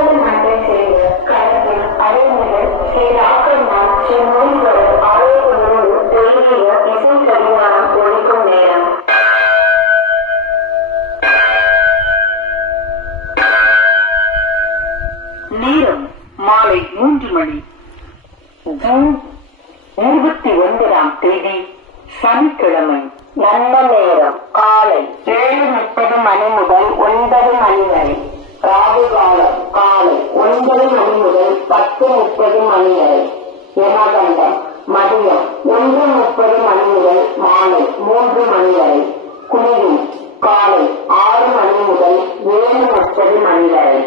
ஒன்பது மண்டை செய்த கணக்கில் அறிஞர் ஸ்ரீ ராக்கம்மாள் ஸ்ரீ முனீஸ்வரர் ஆலயங்களோடு தெய்வீக இசை கடிவாரம் ஒழிக்கும் நேரம். நேரம் மாலை 3 மணி. ஜூன் 29ஆம் தேதி சனிக்கிழமை. நல்ல நேரம் காலை 7:30 மணி முதல் 9 மணி வரை. ராகு காலம் காலை 9 மணி முதல் 10:30 மணி வரை. யமகண்டம் மதியம் 1:30 மணி முதல் மாலை 3 மணி வரை. குளிரும் காலை 6 மணி முதல் 7:30 மணி வரை.